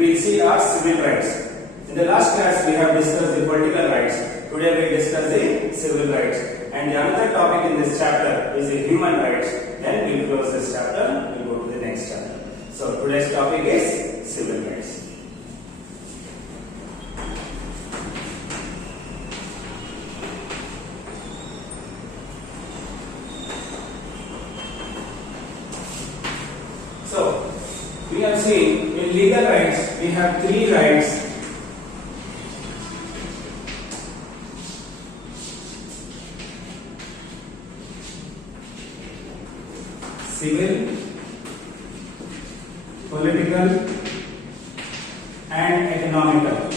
we will see our civil rights. In the last class we have discussed the political rights. Today we discuss the civil rights. And the another topic in this chapter is the human rights. Then we will close this chapter. We will go to the next chapter. So today's topic is civil rights. So we have seen in legal rights we have three rights. Civil, political and economical.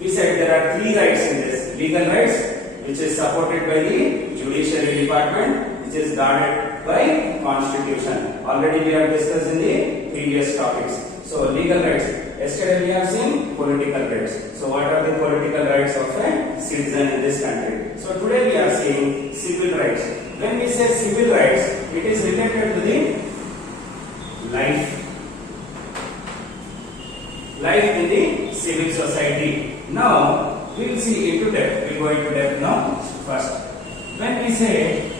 We said there are three rights in this. Legal rights, which is supported by the judiciary department, which is guarded by constitution. Already we have discussed in the previous topics. So legal rights. Yesterday we have seen political rights. So what are the political rights of a citizen in this country? So today we are seeing civil rights. When we say civil rights, it is related to the life in the civil society. Now we will see into depth. We will go into depth now. First, when we say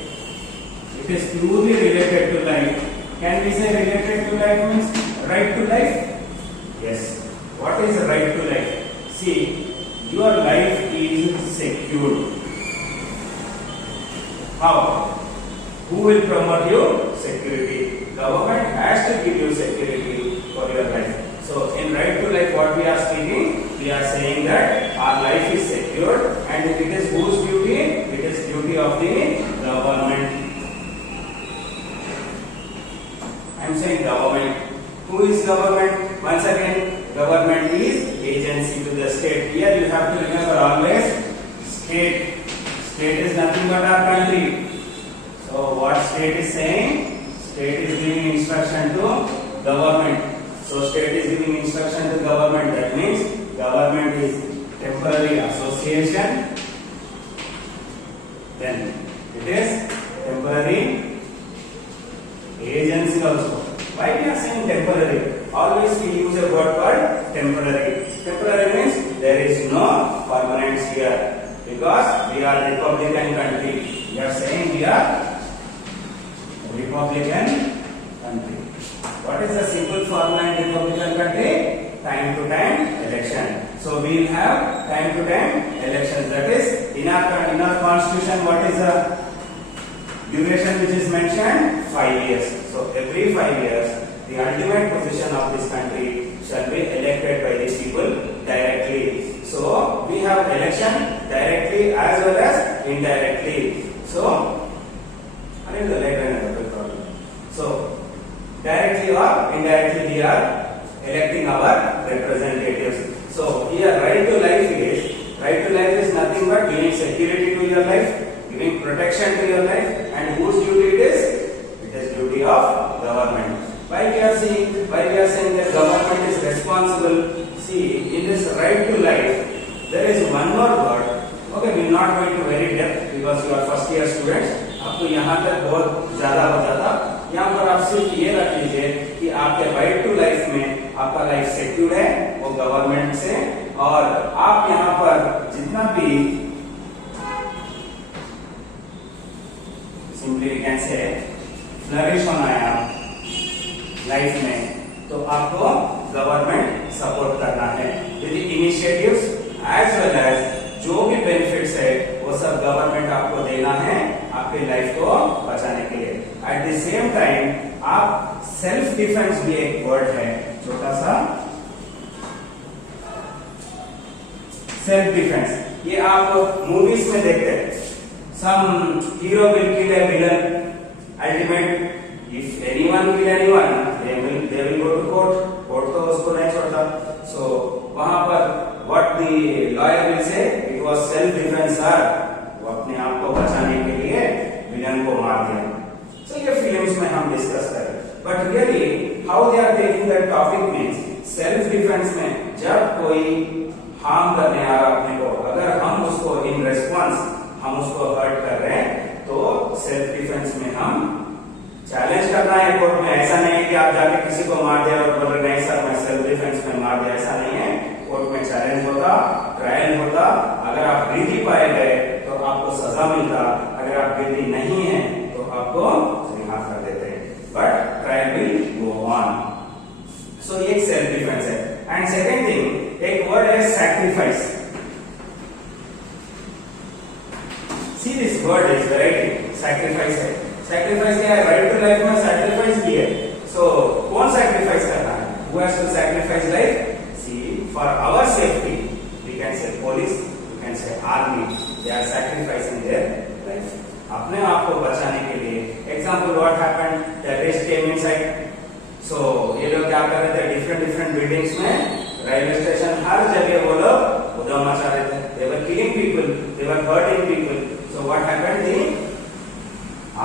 it is truly related to life, can we say related to life means right to life? Yes. What is the right to life? See, your life is secured. How? Who will promote you? Security. Government has to give you security for your life. So in right to life, what we are speaking, we are saying that our life is secured, and it is whose duty? It is duty of the government. I am saying government. Who is government? Once again, government is agency to the state. Here you have to remember always state. State is nothing but our country. So what state is saying? State is giving instruction to government. So state is giving instruction to government. That means government is temporary association. Then it is temporary agency also. Why we are saying temporary? Always we use a word called temporary. Temporary means there is no permanence here. Because we are Republican country. We are saying we are Republican country. What is the simple formula in Republican country? Time to time election. So we will have time to time elections. That is in our constitution. What is the duration which is mentioned? 5 years. So every 5 years, the ultimate position of this country shall be elected by the people directly. So we have election directly as well as indirectly. So directly or indirectly we are electing our representatives. So here right to life is nothing but giving security to your life, giving protection to your life, and whose duty it is? It is duty of government. Why we are saying that government is responsible? See, in this right to life, there is one more word. Okay, we will not go into very depth because you are first year students. आपको यहाँ तक बहुत ज़्यादा हो जाता. यहाँ पर आप सिर्फ ये रख लीजिए कि आपके राइट टू लाइफ में आपका लाइफ सिक्योर्ड है वो गवर्नमेंट से, और आप यहाँ पर जितना भी simply we can say flourish होना है आप लाइफ में, तो आपको गवर्नमेंट सपोर्ट करना है with initiatives as well as जो भी बेनिफिट्स है वो सब गवर्नमेंट आपको देना है आपके लाइफ को बचाने के लिए. एट द सेम टाइम आप सेल्फ डिफेंस भी एक वर्ड है छोटा सा, सेल्फ डिफेंस. ये आप मूवीज में देखते हैं. Some hero will kill a villain, ultimate if anyone kill anyone they will go to court. Court तो उसको नहीं छोड़ता. सो वहां पर what the lawyer will say, it was self defence sir. वो अपने आप को बचाने के लिए विलन को मार दिया. सो ये फिल्म्स में हम डिस्कस करें, but really how they are taking that topic means self defence में जब कोई हार्म करने आ रहा अपने को, अगर हम उसको इन रेस्पॉन्स हम उसको हर्ट कर रहे हैं तो सेल्फ डिफेंस में हम चैलेंज करना है कोर्ट में. ऐसा नहीं है कि आप जाके किसी को मार दे और बोल रहे नहीं सर मैं सेल्फ डिफेंस में मार दिया, ऐसा नहीं है। कोर्ट में चैलेंज होता, ट्रायल होता, अगर आप गिल्टी पाए गए तो आपको सजा मिलता, अगर आप गिल्टी नहीं है तो आपको रिहा कर देते, but trial will go on. So ये सेल्फ डिफेंस है। एंड सेकेंड थिंग, एक वर्ड है sacrifice. See this word is variety, sacrifice है। सैक्रिफाइस क्या है? राइट टू लाइफ में सैक्रिफाइस भी है। सो कौन सैक्रिफाइस करना है? Who has to sacrifice life? See, for our safety, we can say police, we can say army, they are sacrificing their life. अपने आप को बचाने के लिए। Example, what happened? Terrorists came inside. So ये लोग क्या कर रहे थे? different buildings में, railway station, हर जगह वो लोग उधम मचा रहे थे। They were killing people, they were hurting people. So what happened? The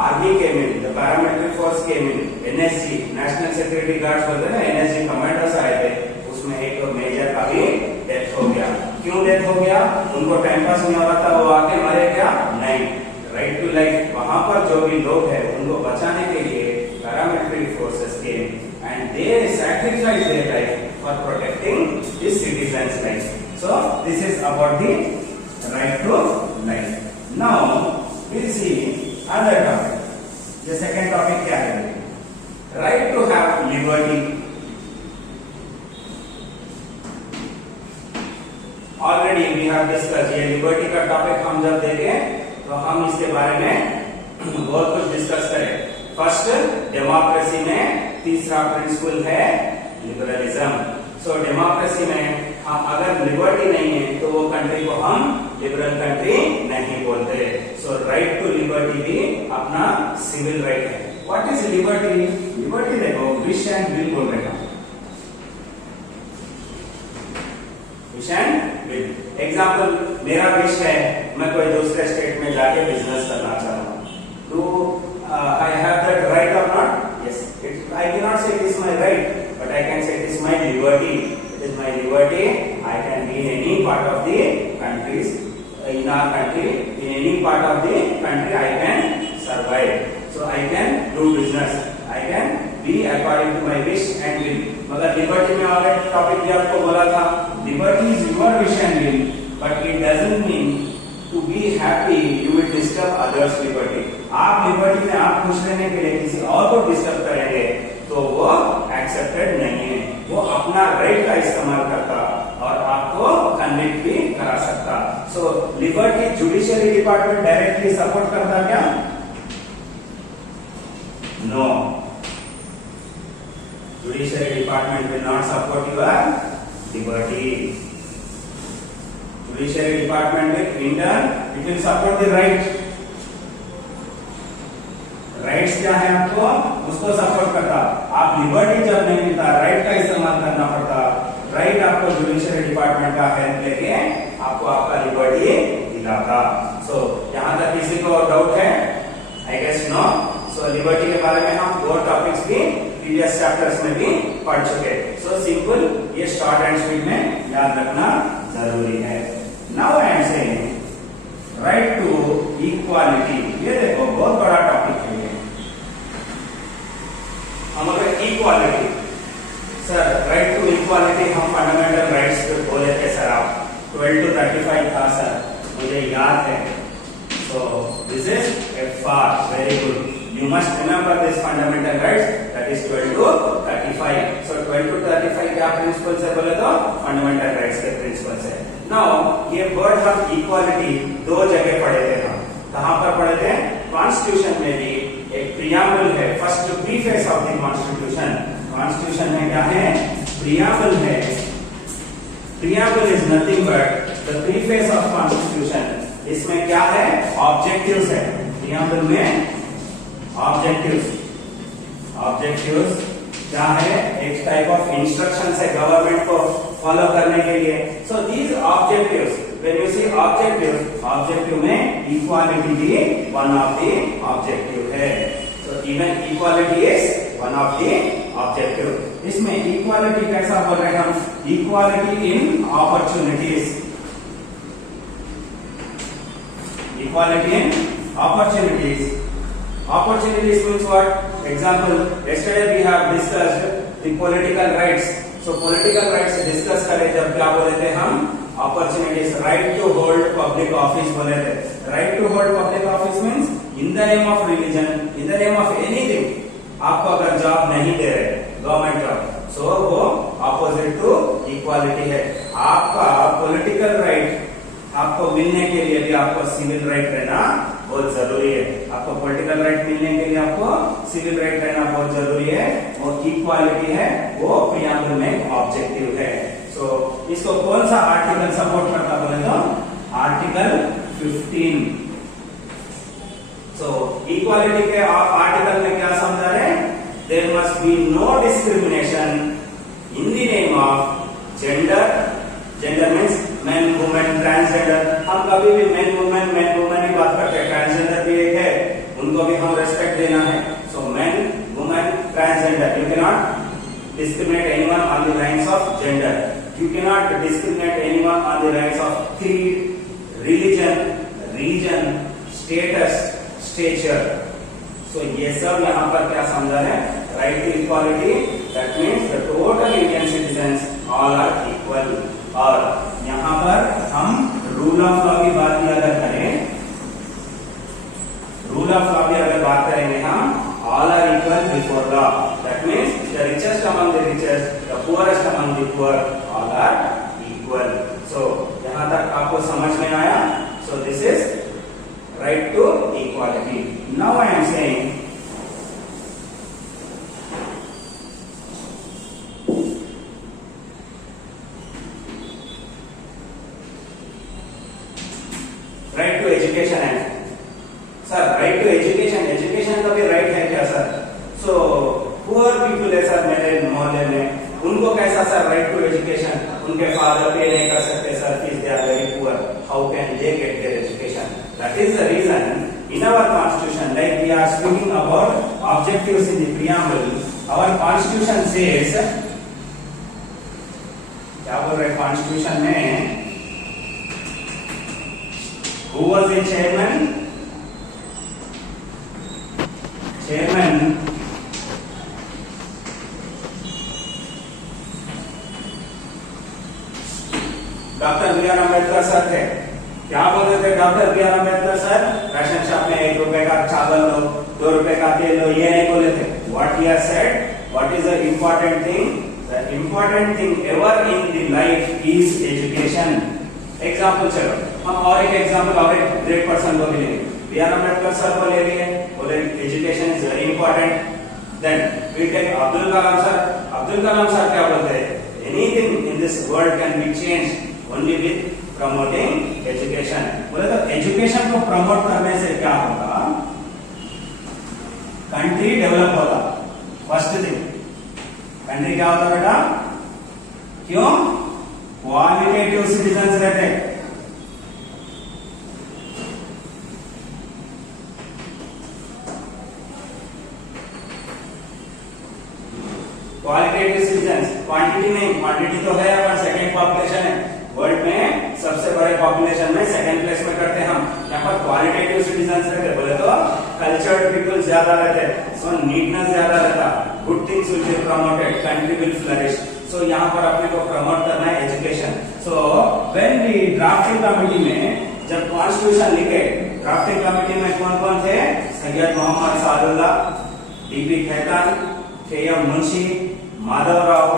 army came in, the paramilitary force came in, NSG, national security guards बोलते हैं ना, NSG कमांडर्स आए थे, उसमें एक मेजर का भी डेथ हो गया। क्यों डेथ हो गया? उनको टाइम पास नहीं हो रहा था, वो आके मरे क्या? नहीं, राइट टू लाइफ। वहां पर जो भी लोग हैं उनको बचाने के लिए paramilitary forces came and they sacrifice their life for protecting this citizens life. So this is about the right to life. Now will see other topic. ये सेकंड टॉपिक क्या है? Right to have liberty. Already we have discuss ये liberty का topic. हम जब देखें तो हम इसके बारे में बहुत कुछ डिस्कस करें। फर्स्ट, डेमोक्रेसी में तीसरा प्रिंसिपल है लिबरलिज्म। सो डेमोक्रेसी में हम अगर लिबर्टी नहीं है तो वो कंट्री को हम लिबरल कंट्री नहीं बोलते। सो राइट टू लिबर्टी भी अपना सिविल राइट है। What is liberty? लिबर्टी देखो, विश एंड विल बोल रहे हैं। Wish and will. एग्जाम्पल, मेरा विश है मैं कोई दूसरे स्टेट में जाके बिजनेस करना चाहता हूँ। Do I have that right और not? Yes, I can not say it is my right, but I can say it is my liberty. It is my liberty. I can be in any part of the countries in our country. In any part of the country, I can survive. So I can do business. I can be according to my wish and will. मगर liberty में और एक टॉपिक भी आपको बोला था, liberty is your wish and will, but it doesn't mean to be happy you will disturb others' liberty. आप liberty में आप खुश रहने के लिए किसी और को डिस्टर्ब करेंगे तो वो एक्सेप्टेड नहीं है। वो अपना राइट का इस्तेमाल करता और आपको कन्विक्ट भी करा सकता। So liberty judiciary department directly support करता क्या? No, judiciary department will not support your liberty. Judiciary department will in turn it will support the right. Rights क्या है आपको, उसको सपोर्ट करता। आप लिबर्टी जब नहीं मिलता, राइट का इस्तेमाल करना पड़ता। राइट आपको जुडिशियरी डिपार्टमेंट का हेल्प लेके आपको आपका लिबर्टी दिलाता। सो यहाँ तक किसी को डाउट है? I guess no. So liberty के बारे में हम दो टॉपिक्स भी प्रीवियस चैप्टर्स में भी पढ़ चुके। सो सिंपल, ये शॉर्ट एंड स्वीट में याद रखना जरूरी है। Now I am saying right to equality. ये देखो बहुत बड़ा टॉपिक है। हम अगर equality, sir right to equality हम फंडामेंटल राइट्स बोले थे सर, आप 12 to 35 था सर, मुझे याद है। सो this is a far very good. You must remember this fundamental rights, that is 12 to 35. So 12 to 35 क्या प्रिंसिपल्स है बोले तो फंडामेंटल राइट्स के प्रिंसिपल्स है। नाउ ये वर्ड हम इक्वालिटी दो जगह पढ़े थे। हम कहाँ पर पढ़े थे? कॉन्स्टिट्यूशन में भी एक प्रियाम्बल है, first preface of the constitution. Constitution में क्या है? प्रियाम्बल है। Preamble is nothing but the preface of constitution. इसमें क्या है? ऑब्जेक्टिव्स है। प्रियाम्बल में ऑब्जेक्टिव्स क्या है? एक टाइप ऑफ इंस्ट्रक्शंस है गवर्नमेंट को फॉलो करने के लिए। So these objectives, when you see objective में इक्वालिटी भी वन ऑफ द ऑब्जेक्टिव है। So even equality is one of the objective. इसमें इक्वालिटी कैसा बोल रहे हैं हम? Equality in opportunities. Equality in opportunities. Opportunities means what? Example, yesterday we have discussed the political rights. So political rights discuss करें जब क्या बोले थे हम, opportunities, right to hold public office बोले थे। Right to hold public office means in the name of religion, in the name of anything. आपको अगर जॉब नहीं दे रहे गवर्नमेंट जॉब, सो वो अपोजिट टू इक्वालिटी है। आपका पॉलिटिकल राइट आपको मिलने के लिए भी आपको सिविल राइट रहना बहुत जरूरी है। आपको पॉलिटिकल राइट मिलने के लिए आपको सिविल राइट रहना बहुत जरूरी है। और इक्वालिटी है वो प्रियम्बल में ऑब्जेक्टिव है। सो इसको कौन सा आर्टिकल सपोर्ट करता बोले तो आर्टिकल 15। सो इक्वालिटी के आर्टिकल में क्या समझा रहे, there must be no discrimination in the name of gender. Gender means man women transgender. हम कभी भी मैन वुमेन ही बात करते हैं, ट्रांसजेंडर भी एक है, उनको भी हम रेस्पेक्ट देना है। So man women transgender, you can not discriminate anyone on the lines of gender, you can not discriminate anyone on the lines of creed, religion, reason, status, stature. So ये सब यहाँ पर क्या समझा है, right to equality, that means the total Indian citizens all are equal. और यहाँ पर हम रूल ऑफ लॉ की बात भी अगर करें, रूल ऑफ लॉ की अगर बात करेंगे हम, all are equal before law, that means the richest among the richest, the poorest among the poor, all are equal. So यहाँ तक आपको समझ में आया। So this is right to equality. Now I am saying right to education है। Sir right to education, education का भी right है क्या सर? सो पुअर पीपल है सर मेरे मोहल्ले में, उनको कैसा सर राइट टू एजुकेशन? उनके फादर पे नहीं कर सकते sir fees, they are very poor, how can they get their education? That is the reason in our constitution, like we are speaking about objectives in the preamble, our constitution says, क्या बोल रहे constitution में, who was the chairman? Chairman doctor B R Ambedkar sir थे। क्या बोलते थे doctor B R Ambedkar sir? Ration shop में 1 रुपए का चावल लो, 2 रुपए का तेल लो, ये नहीं बोले थे। What he has said, what is the important thing? The important thing ever in the life is education. Example चलो हम और एक एग्जाम्पल और एक ग्रेट पर्सन को भी लेंगे। बी आर अम्बेडकर सर को ले लिए, बोले education is very important. Then we take Abdul Kalam sir. Abdul Kalam sir क्या बोलते हैं? Anything in this world can be changed only with promoting education. बोले तो एजुकेशन को प्रमोट करने से क्या होगा? कंट्री डेवलप होगा। फर्स्ट थिंग, कंट्री क्या होता बेटा? क्यों? क्वालिटेटिव सिटीजन्स रहते हैं। क्वालिटेटिव सिटीजन्स, क्वांटिटी नहीं, क्वांटिटी तो है पर सेकंड पॉपुलेशन है वर्ल्ड में, सबसे बड़े पॉपुलेशन में सेकंड प्लेस में करते हैं हम। यहाँ पर क्वालिटेटिव सिटीजन्स रहते, बोले तो कल्चर्ड पीपल ज्यादा रहते, सो नीटनेस ज्यादा रहता, good things will be promoted, country will flourish. So यहाँ पर अपने को प्रमोट करना है education. So when we drafting committee में जब कॉन्स्टिट्यूशन लिखे, ड्राफ्टिंग कमेटी में कौन कौन थे? Syed Mohammad Saadulla, DP Khaitan, KM. मुंशी, माधवराव,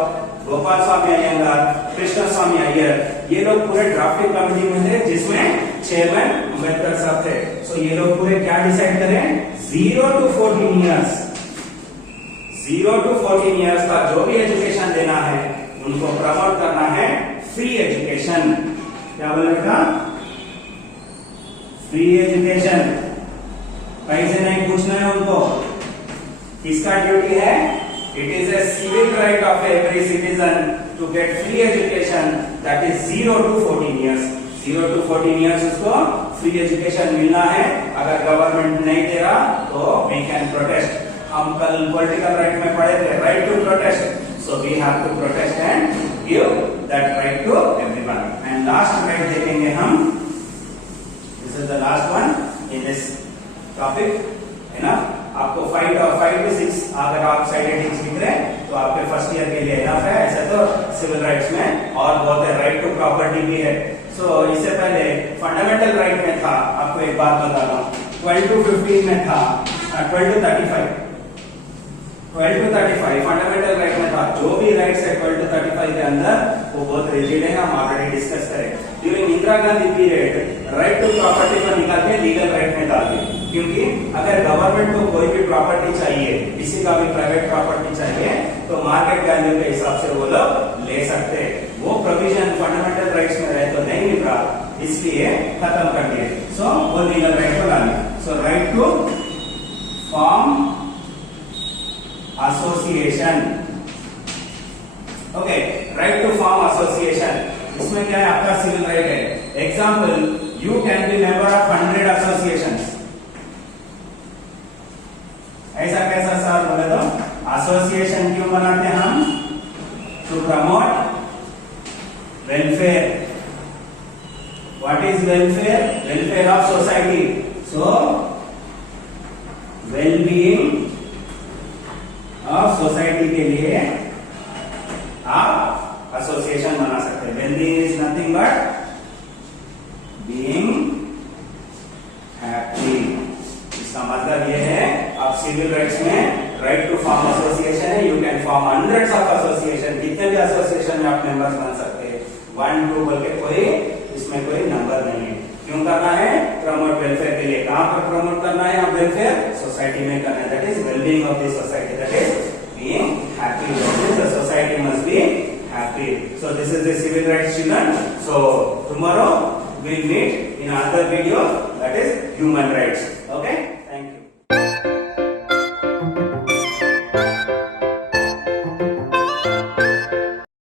गोपाल स्वामी अयंगार, कृष्ण स्वामी अय्यर, ये लोग पूरे ड्राफ्टिंग कमेटी में थे, जिसमें चेयरमैन अम्बेडकर साहब थे। सो ये लोग पूरे क्या डिसाइड करें? 0 to 14 ईयर्स, 0 to 14 ईयर्स का जो भी एजुकेशन देना है उनको प्रमोट करना है फ्री एजुकेशन। क्या बोले बेटा? फ्री एजुकेशन, पैसे नहीं पूछना है उनको। किसका ड्यूटी है? It is a civil right of every citizen to get free education, that is 0 to 14 years. 0 to 14 years उसको फ्री एजुकेशन मिलना है। अगर गवर्नमेंट नहीं दे रहा तो we can protest। हम कल पॉलिटिकल राइट में पढ़े थे, right to protest, so we have to protest and give that right to everyone. And last right देखेंगे हम, this is the last one in this topic, है ना? आपको 5 to 6 अगर आप साइड हेडिंग्स लिख रहे हैं तो आपके फर्स्ट ईयर के लिए इनफ है। ऐसा तो तो सिविल राइट्स में और बहुत है, राइट टू प्रॉपर्टी भी है। सो इससे पहले फंडामेंटल राइट में था, आपको एक बात बता रहा हूँ, 12 to 15 में था, 12 to 35 फंडामेंटल राइट में था। जो भी राइट्स है 12 to 35 के अंदर वो बहुत रिजिड है, हम ऑलरेडी डिस्कस करें। During Indira Gandhi period right to property को निकाल के लीगल राइट में डाल दिया, क्योंकि अगर गवर्नमेंट को कोई भी प्रॉपर्टी चाहिए, किसी का भी प्राइवेट प्रॉपर्टी चाहिए, तो मार्केट वैल्यू के हिसाब से वो लोग ले सकते हैं। वो प्रोविजन फंडामेंटल राइट्स में रहे तो नहीं मिल रहा, इसलिए खत्म कर दिए। सो वो लीगल राइट को डाले। So right to form association, okay, right to form association, इसमें क्या है, आपका सिविल राइट है। Example, you can be member of 100 associations. ऐसा कैसा सर बोले तो, एसोसिएशन क्यों बनाते हैं हम? To promote welfare. What is welfare? Welfare of society. So wellbeing of society के लिए आप एसोसिएशन बना सकते हैं। Wellbeing is nothing but being happy. इसका मतलब ये है, आप सिविल राइट्स में राइट टू फॉर्म एसोसिएशन है, you can form hundreds of association, कितने भी एसोसिएशन में आप मेंबर्स बन सकते हैं। 1 2 बोल के कोई इसमें कोई नंबर नहीं है। क्यों करना है? प्रमोट वेलफेयर के लिए। कहां पर प्रमोट करना है आप वेलफेयर? सोसाइटी में करना है। That is wellbeing of the society, that is being happy. The society must be happy. So this is the civil rights children. So tomorrow we'll meet in another video, that is human rights.